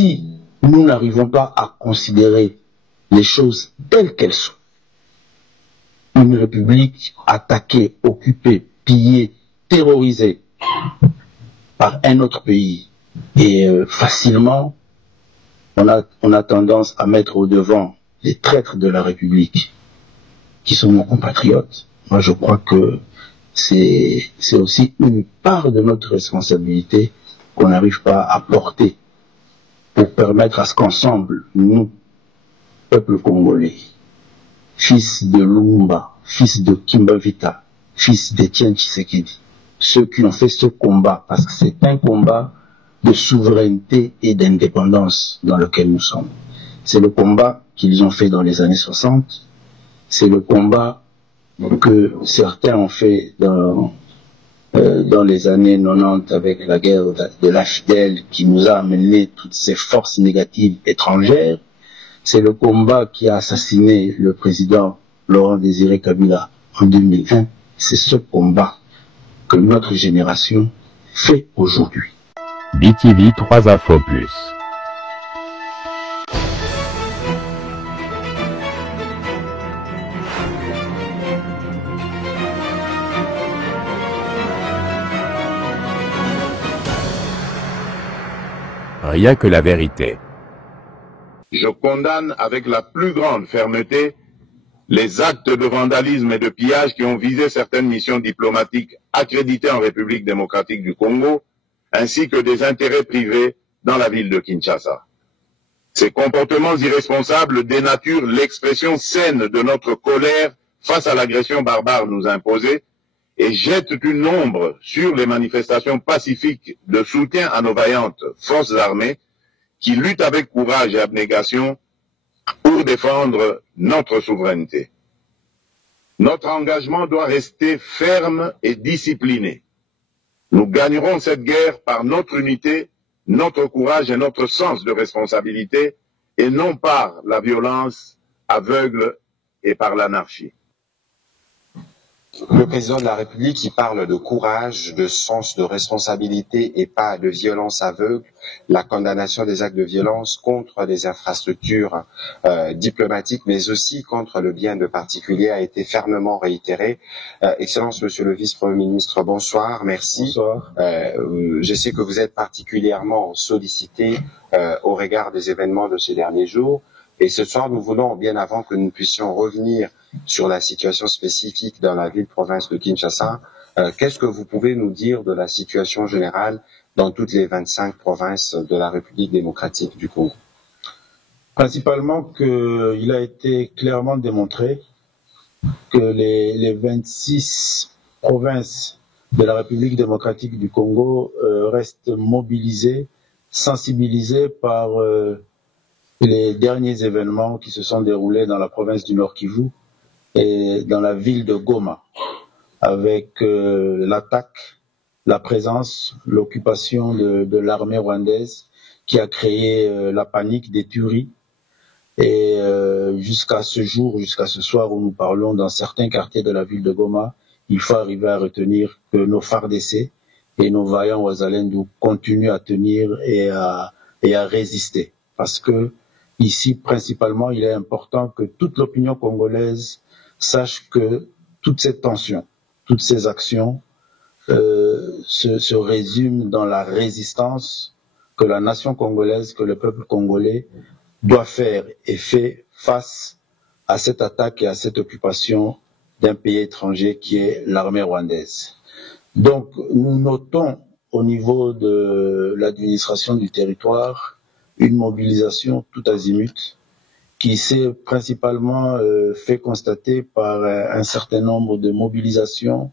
si nous n'arrivons pas à considérer les choses telles qu'elles sont, une république attaquée, occupée, pillée, terrorisée par un autre pays, et facilement, on a tendance à mettre au devant les traîtres de la République, qui sont nos compatriotes. Moi, je crois que c'est aussi une part de notre responsabilité qu'on n'arrive pas à porter pour permettre à ce qu'ensemble, nous, peuple congolais, fils de Lumumba, fils de Kimbavita, fils d'Étienne Tshisekedi, ceux qui ont fait ce combat, parce que c'est un combat de souveraineté et d'indépendance dans lequel nous sommes. C'est le combat qu'ils ont fait dans les années 60, c'est le combat que certains ont fait dans les années 90 avec la guerre de l'AFDEL qui nous a amené toutes ces forces négatives étrangères. C'est le combat qui a assassiné le président Laurent Désiré Kabila en 2001. C'est ce combat que notre génération fait aujourd'hui. BTV 3 Info Plus. Rien que la vérité. Je condamne avec la plus grande fermeté les actes de vandalisme et de pillage qui ont visé certaines missions diplomatiques accréditées en République démocratique du Congo, ainsi que des intérêts privés dans la ville de Kinshasa. Ces comportements irresponsables dénaturent l'expression saine de notre colère face à l'agression barbare nous imposée et jettent une ombre sur les manifestations pacifiques de soutien à nos vaillantes forces armées qui luttent avec courage et abnégation pour défendre notre souveraineté. Notre engagement doit rester ferme et discipliné. Nous gagnerons cette guerre par notre unité, notre courage et notre sens de responsabilité, et non par la violence aveugle et par l'anarchie. Le président de la République qui parle de courage, de sens de responsabilité et pas de violence aveugle, la condamnation des actes de violence contre les infrastructures diplomatiques, mais aussi contre le bien de particuliers a été fermement réitérée. Excellence, Monsieur le Vice-Premier ministre, bonsoir, merci. Bonsoir. Je sais que vous êtes particulièrement sollicité au regard des événements de ces derniers jours. Et ce soir, nous voulons, bien avant que nous puissions revenir sur la situation spécifique dans la ville-province de Kinshasa, qu'est-ce que vous pouvez nous dire de la situation générale dans toutes les 25 provinces de la République démocratique du Congo? Principalement qu'il a été clairement démontré que les 26 provinces de la République démocratique du Congo restent mobilisées, sensibilisées par les derniers événements qui se sont déroulés dans la province du Nord Kivu et dans la ville de Goma, avec l'attaque, la présence, l'occupation de l'armée rwandaise qui a créé la panique, des tueries. Et jusqu'à ce jour, jusqu'à ce soir où nous parlons, dans certains quartiers de la ville de Goma, il faut arriver à retenir que nos FARDC et nos vaillants Wazalendou continuent à tenir et à résister. Parce que ici, principalement, il est important que toute l'opinion congolaise sache que toute cette tension, toutes ces actions se résument dans la résistance que la nation congolaise, que le peuple congolais doit faire et fait face à cette attaque et à cette occupation d'un pays étranger qui est l'armée rwandaise. Donc, nous notons au niveau de l'administration du territoire une mobilisation tout azimut qui s'est principalement fait constater par un certain nombre de mobilisations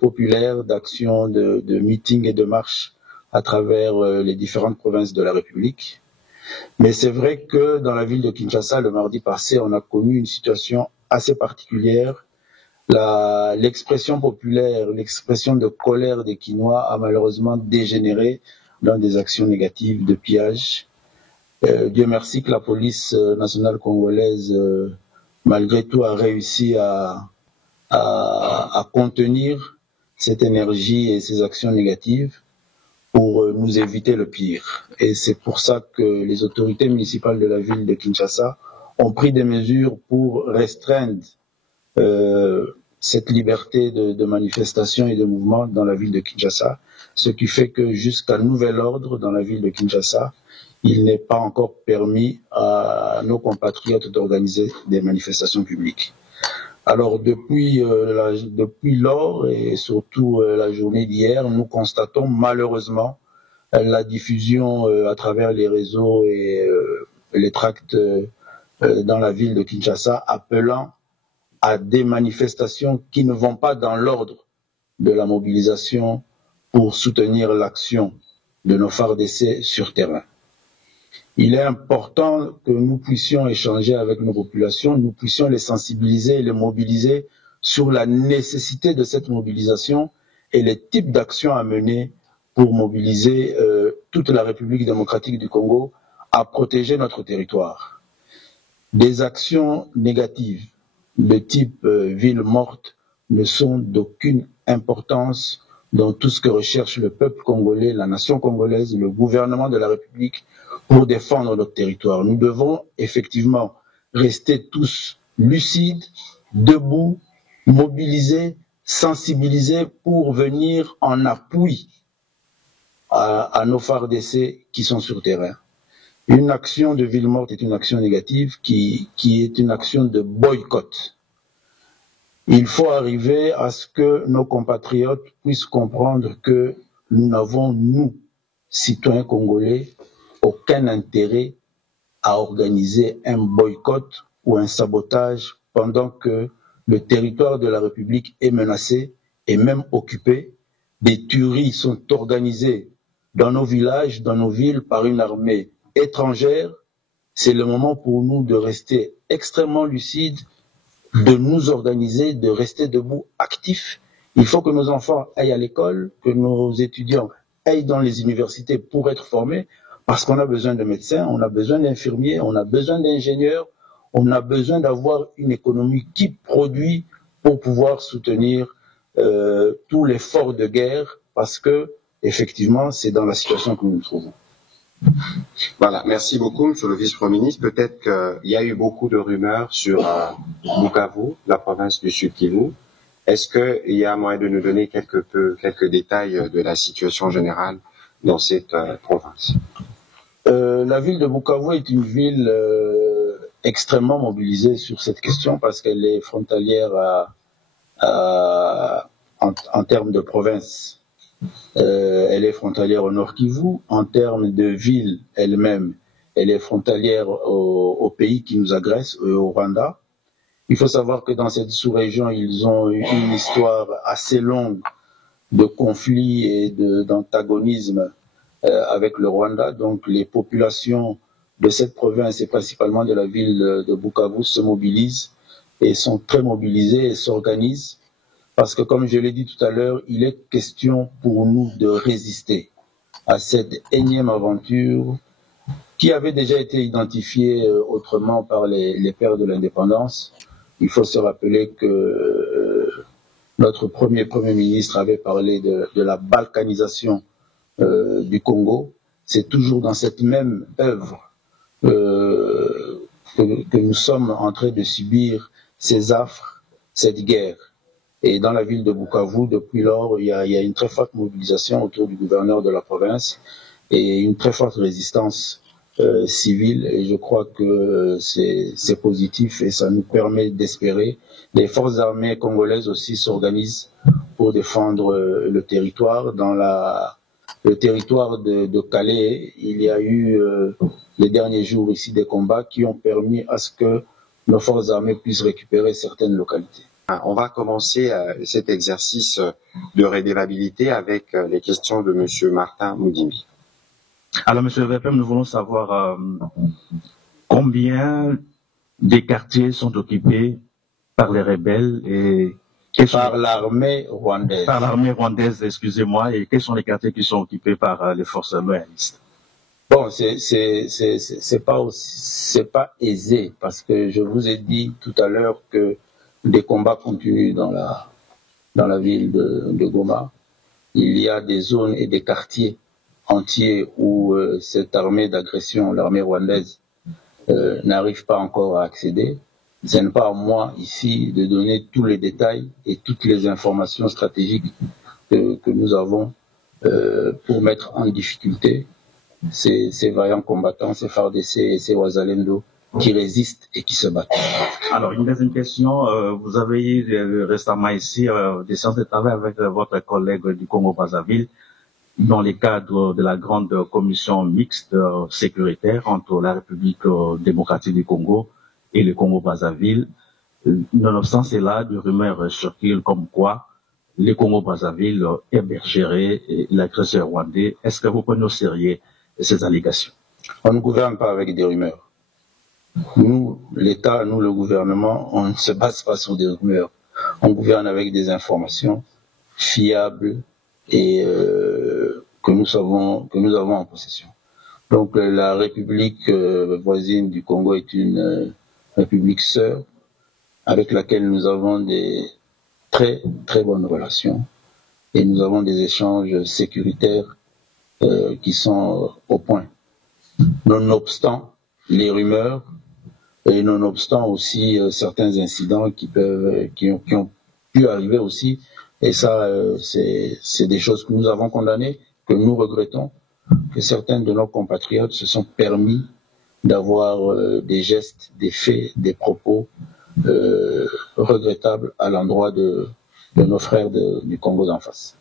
populaires, d'actions, de meetings et de marches à travers les différentes provinces de la République. Mais c'est vrai que dans la ville de Kinshasa, le mardi passé, on a connu une situation assez particulière. L'expression populaire, l'expression de colère des Kinois a malheureusement dégénéré dans des actions négatives de pillage. Dieu merci que la police nationale congolaise, malgré tout, a réussi à contenir cette énergie et ces actions négatives pour nous éviter le pire. Et c'est pour ça que les autorités municipales de la ville de Kinshasa ont pris des mesures pour restreindre cette liberté de manifestation et de mouvement dans la ville de Kinshasa, ce qui fait que jusqu'à nouvel ordre dans la ville de Kinshasa, il n'est pas encore permis à nos compatriotes d'organiser des manifestations publiques. Alors depuis lors et surtout la journée d'hier, nous constatons malheureusement la diffusion à travers les réseaux et les tracts dans la ville de Kinshasa appelant à des manifestations qui ne vont pas dans l'ordre de la mobilisation pour soutenir l'action de nos FARDC sur terrain. Il est important que nous puissions échanger avec nos populations, nous puissions les sensibiliser et les mobiliser sur la nécessité de cette mobilisation et les types d'actions à mener pour mobiliser toute la République démocratique du Congo à protéger notre territoire. Des actions négatives de type ville morte ne sont d'aucune importance dans tout ce que recherche le peuple congolais, la nation congolaise, le gouvernement de la République pour défendre notre territoire. Nous devons effectivement rester tous lucides, debout, mobilisés, sensibilisés pour venir en appui à nos FARDC qui sont sur terrain. Une action de ville morte est une action négative qui est une action de boycott. Il faut arriver à ce que nos compatriotes puissent comprendre que nous n'avons, nous, citoyens congolais, aucun intérêt à organiser un boycott ou un sabotage pendant que le territoire de la République est menacé et même occupé. Des tueries sont organisées dans nos villages, dans nos villes par une armée étrangère. C'est le moment pour nous de rester extrêmement lucides, de nous organiser, de rester debout, actifs. Il faut que nos enfants aillent à l'école, que nos étudiants aillent dans les universités pour être formés, parce qu'on a besoin de médecins, on a besoin d'infirmiers, on a besoin d'ingénieurs, on a besoin d'avoir une économie qui produit pour pouvoir soutenir tout l'effort de guerre, parce que effectivement, c'est dans la situation que nous nous trouvons. Voilà, merci beaucoup, Monsieur le Vice-Premier ministre. Peut-être qu'il y a eu beaucoup de rumeurs sur Bukavu, la province du Sud Kivu. Est-ce qu'il y a moyen de nous donner quelques détails de la situation générale dans cette province? La ville de Bukavu est une ville extrêmement mobilisée sur cette question parce qu'elle est frontalière en termes de province. Elle est frontalière au Nord Kivu. En termes de ville elle-même, elle est frontalière au pays qui nous agresse, au Rwanda. Il faut savoir que dans cette sous-région, ils ont eu une histoire assez longue de conflits et d'antagonisme avec le Rwanda. Donc les populations de cette province et principalement de la ville de Bukavu se mobilisent et sont très mobilisées et s'organisent parce que, comme je l'ai dit tout à l'heure, il est question pour nous de résister à cette énième aventure qui avait déjà été identifiée autrement par les pères de l'indépendance. Il faut se rappeler que notre premier ministre avait parlé de la balkanisation du Congo. C'est toujours dans cette même œuvre que nous sommes en train de subir ces affres, cette guerre. Et dans la ville de Bukavu, depuis lors, il y a une très forte mobilisation autour du gouverneur de la province et une très forte résistance civile. Et je crois que c'est positif et ça nous permet d'espérer. Les forces armées congolaises aussi s'organisent pour défendre le territoire. Dans le territoire de Calais, il y a eu les derniers jours ici des combats qui ont permis à ce que nos forces armées puissent récupérer certaines localités. On va commencer cet exercice de redevabilité avec les questions de Monsieur Martin Moudimbi. Alors, Monsieur le VPM, nous voulons savoir combien des quartiers sont occupés par les rebelles et par l'armée rwandaise. Par l'armée rwandaise, excusez-moi, et quels sont les quartiers qui sont occupés par les forces loyalistes? Bon, c'est pas aisé parce que je vous ai dit tout à l'heure que des combats continuent dans la ville de Goma. Il y a des zones et des quartiers entier où cette armée d'agression, l'armée rwandaise, n'arrive pas encore à accéder. Ce n'est pas à moi ici de donner tous les détails et toutes les informations stratégiques que nous avons pour mettre en difficulté ces vaillants combattants, ces FARDC et ces Wazalendo qui résistent et qui se battent. Alors, une deuxième question. Vous avez eu récemment ici des séances de travail avec votre collègue du Congo-Brazzaville dans le cadre de la grande commission mixte sécuritaire entre la République démocratique du Congo et le Congo-Brazzaville. Nonobstant cela, des rumeurs circulent comme quoi le Congo-Brazzaville hébergerait l'agresseur rwandais. Est-ce que vous prenez au sérieux ces allégations? On ne gouverne pas avec des rumeurs. Nous, l'État, nous, le gouvernement, on ne se base pas sur des rumeurs. On gouverne avec des informations fiables et que nous avons en possession. Donc la République voisine du Congo est une République sœur avec laquelle nous avons des très très bonnes relations et nous avons des échanges sécuritaires qui sont au point. Nonobstant les rumeurs et nonobstant aussi certains incidents qui ont pu arriver aussi, et ça c'est des choses que nous avons condamnées, que nous regrettons, que certains de nos compatriotes se sont permis d'avoir des gestes, des faits, des propos regrettables à l'endroit de nos frères du Congo d'en face.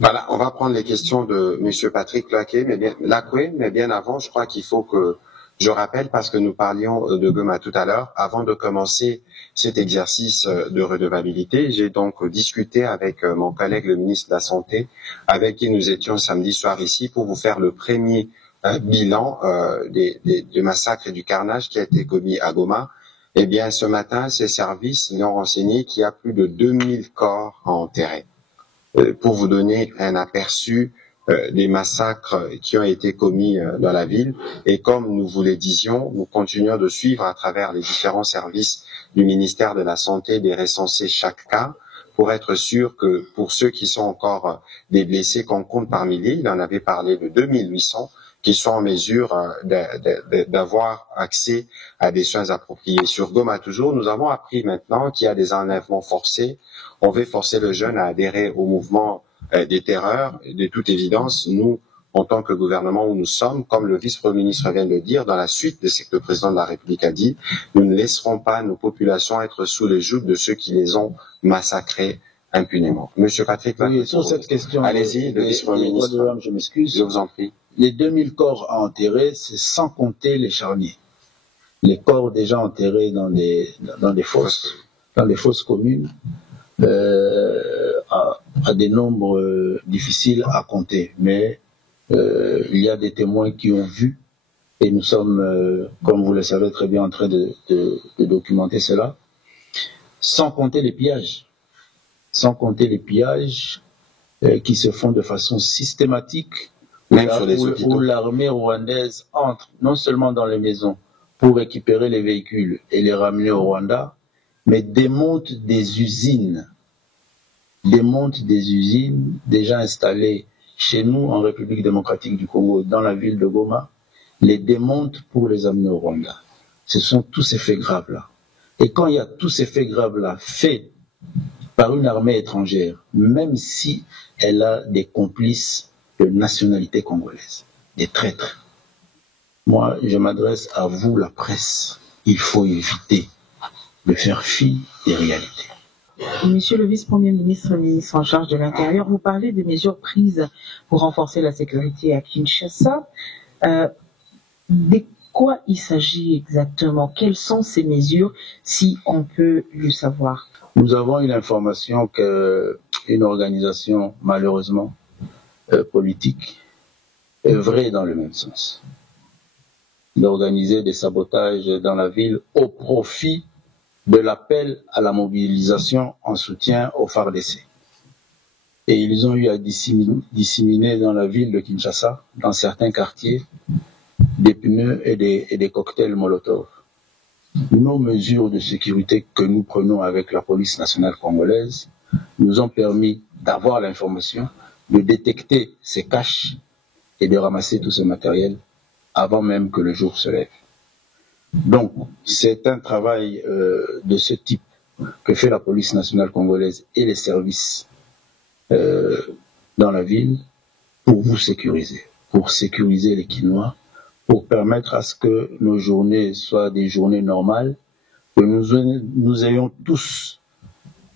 Voilà, on va prendre les questions de M. Patrick Lacoué, mais bien avant, je crois qu'il faut que je rappelle, parce que nous parlions de Goma tout à l'heure, avant de commencer cet exercice de redevabilité, j'ai donc discuté avec mon collègue le ministre de la Santé, avec qui nous étions samedi soir ici, pour vous faire le premier bilan des massacres et du carnage qui a été commis à Goma. Eh bien, ce matin, ces services nous ont renseigné qu'il y a plus de 2000 corps à enterrer. Pour vous donner un aperçu des massacres qui ont été commis dans la ville. Et comme nous vous le disions, nous continuons de suivre à travers les différents services du ministère de la Santé, de recenser chaque cas pour être sûr que pour ceux qui sont encore des blessés qu'on compte par milliers, il en avait parlé de 2800, qui sont en mesure d'avoir accès à des soins appropriés. Sur Goma toujours, nous avons appris maintenant qu'il y a des enlèvements forcés. On veut forcer le jeune à adhérer au mouvement des terreurs. De toute évidence, nous, en tant que gouvernement où nous sommes, comme le vice-premier ministre vient de le dire, dans la suite de ce que le président de la République a dit, nous ne laisserons pas nos populations être sous les jougs de ceux qui les ont massacrés impunément. Monsieur Patrick, oui, sur cette question, allez-y, le vice-premier ministre. Je m'excuse. Je vous en prie. Les 2000 corps à enterrer, c'est sans compter les charniers. Les corps déjà enterrés dans des fosses communes, à des nombres difficiles à compter. Mais il y a des témoins qui ont vu, et nous sommes, comme vous le savez très bien, en train de documenter cela, sans compter les pillages. Sans compter les pillages qui se font de façon systématique, où l'armée rwandaise entre non seulement dans les maisons pour récupérer les véhicules et les ramener au Rwanda, mais démonte des usines déjà installées chez nous en République démocratique du Congo, dans la ville de Goma, les démonte pour les amener au Rwanda. Ce sont tous ces faits graves-là. Et quand il y a tous ces faits graves-là faits par une armée étrangère, même si elle a des complices de nationalité congolaise, des traîtres. Moi, je m'adresse à vous, la presse. Il faut éviter de faire fi des réalités. Monsieur le vice-premier ministre, ministre en charge de l'Intérieur, vous parlez des mesures prises pour renforcer la sécurité à Kinshasa. De quoi il s'agit exactement? Quelles sont ces mesures, si on peut le savoir? Nous avons une information qu'une organisation, malheureusement, politique, œuvrait dans le même sens. D'organiser des sabotages dans la ville au profit de l'appel à la mobilisation en soutien au FARDC. Et ils ont eu à disséminer dans la ville de Kinshasa, dans certains quartiers, des pneus et des cocktails Molotov. Nos mesures de sécurité que nous prenons avec la police nationale congolaise nous ont permis d'avoir l'information, de détecter ces caches et de ramasser tout ce matériel avant même que le jour se lève. Donc, c'est un travail de ce type que fait la police nationale congolaise et les services dans la ville pour vous sécuriser, pour sécuriser les Quinois, pour permettre à ce que nos journées soient des journées normales, que nous ayons tous,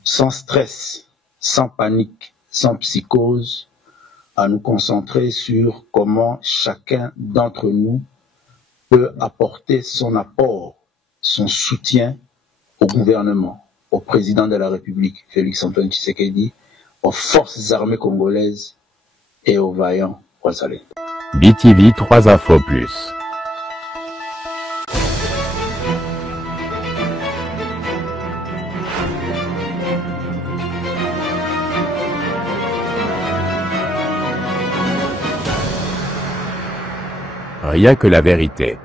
sans stress, sans panique, sans psychose, à nous concentrer sur comment chacun d'entre nous peut apporter son apport, son soutien au gouvernement, au président de la République, Félix-Antoine Tshisekedi, aux forces armées congolaises et aux vaillants Ouazalais. BTV 3 Info Plus. Rien que la vérité.